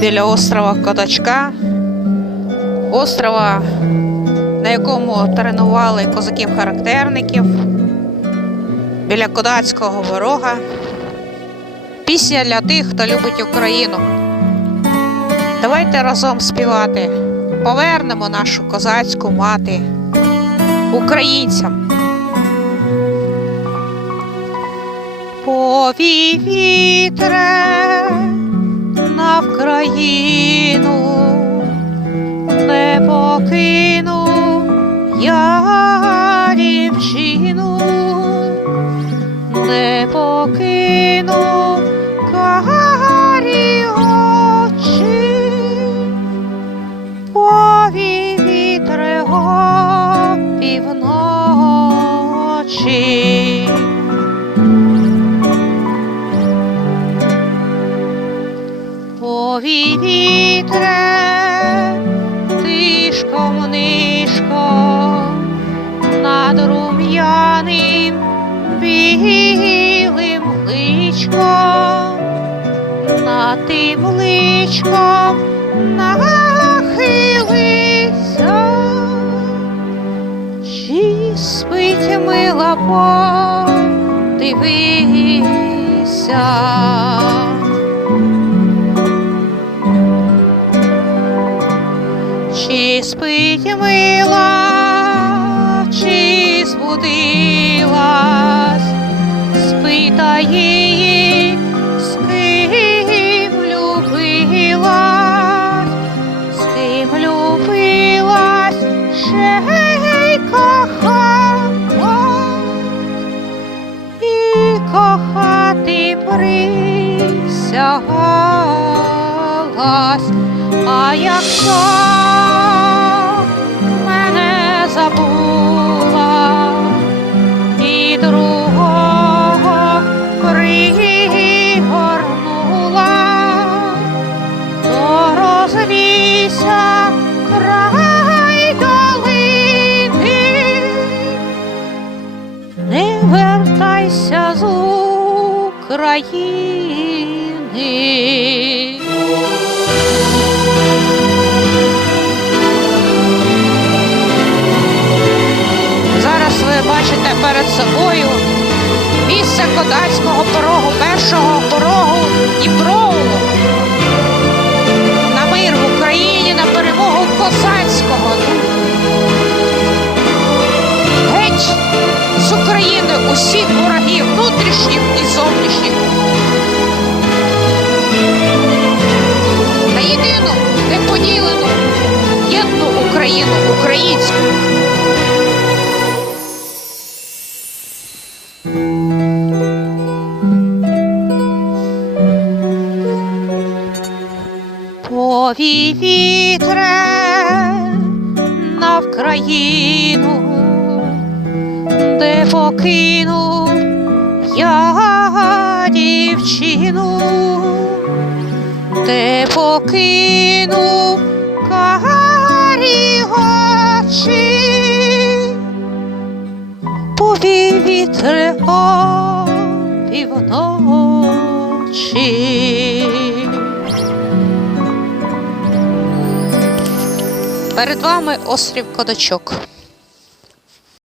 біля острова Кодачка, острова, на якому тренували козаків-характерників, біля Кодацького ворога. Пісня для тих, хто любить Україну. Давайте разом співати. Повернемо нашу козацьку мати українцям. Повій я дівчину, не покину карі очі, повій вітре півночі. Повій вітре, тишком нишком білим личком, над тим личком нахилися, чи спить мила подивися. Чи спить мила, збудилась, спита її, з ким любилась, з ким любилась, ще й кохала, і кохати присягалась. А якщо вертайся з України. Зараз ви бачите перед собою місце кодацького порогу, першого порогу і На Усіх ворогів, внутрішніх і зовнішніх. На єдину, неподілену, єдну Україну, українську. Повій вітре на Вкраїну, покинув я дівчину, де покинув карі очі, повій вітре о півночі. Перед вами острів Кодачок.